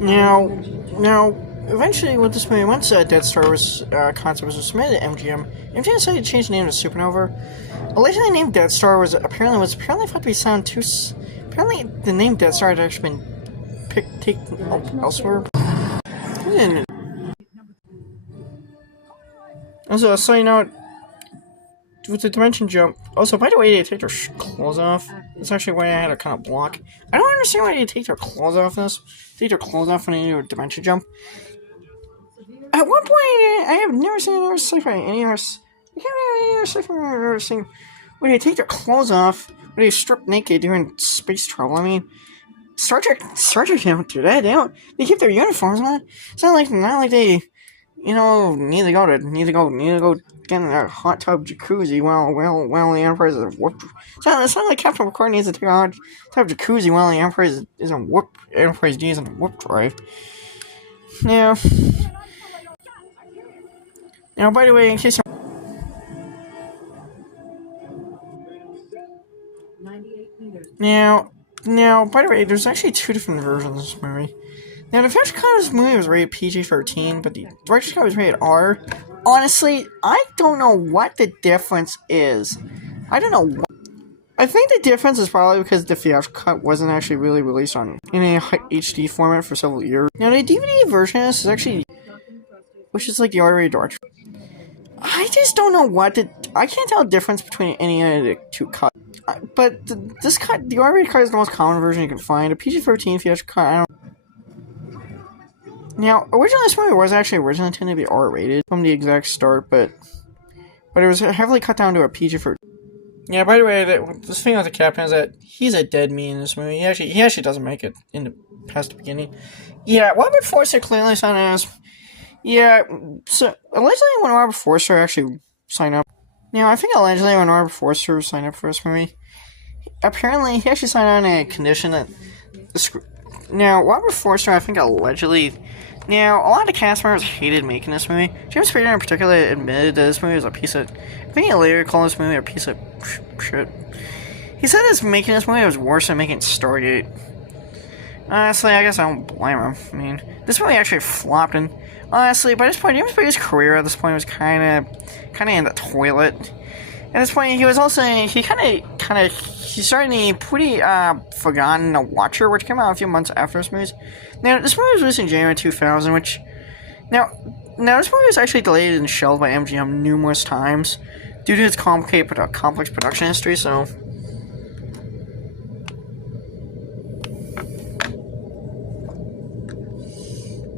Now, eventually, with this movie, once Dead Star was concept was submitted to MGM decided to change the name to Supernova. Originally named Dead Star was apparently thought to be sound too. Apparently, the name Dead Star had actually been taken elsewhere. And also, a side note, with the dimension jump. Also, by the way, they take their clothes off. That's actually why I had to kind of block. I don't understand why they take their clothes off this. Take their clothes off when they do a dimension jump. At one point, I have never seen another sci-fi any other. I can't remember any other sci-fi I've ever seen where they take their clothes off, where they strip naked during space travel. I mean, Star Trek don't do that. They keep their uniforms on. It's not like they, need to go get in a hot tub jacuzzi while the Enterprise is whooped. It's not like Captain Picard needs to take a hot tub jacuzzi while the Enterprise is in whoop. Enterprise D is in whoop drive. Now, by the way, in case Now, by the way, there's actually two different versions of this movie. Now, the first cut of this movie was rated PG-13, but the director's cut was rated R. Honestly, I don't know what the difference is. I don't know. I think the difference is probably because the theatrical cut wasn't actually really released in a HD format for several years. Now, the DVD version is actually, which is like the R-rated director. I just don't know I can't tell the difference between any of the two cuts. But this cut, the R-rated cut is the most common version you can find. A PG-13 theatrical cut, I don't. Now, originally this movie was actually intended to be R-rated from the exact start, but it was heavily cut down to a PG-13. Yeah, by the way, this thing with the captain is that he's a dead meat in this movie. He actually doesn't make it past the beginning. Yeah, Robert Forster clearly signed as. Yeah, so allegedly when Robert Forster actually signed up. Now, I think allegedly when Robert Forster signed up for this movie, apparently he actually signed on a condition that Now, Robert Forster, I think allegedly. Now, a lot of the cast members hated making this movie. James Spader in particular admitted that this movie was a piece of. I think he later called this movie a piece of shit. He said that making this movie was worse than making Stargate. Honestly, I guess I don't blame him. I mean, this movie actually flopped, and honestly, by this point, James Spader's career at this point was kind of in the toilet. At this point, he was also he's starting to be pretty forgotten a watcher, which came out a few months after this movie. Now, this movie was released in January 2000, which now this movie was actually delayed and shelved by MGM numerous times due to its complex production history. So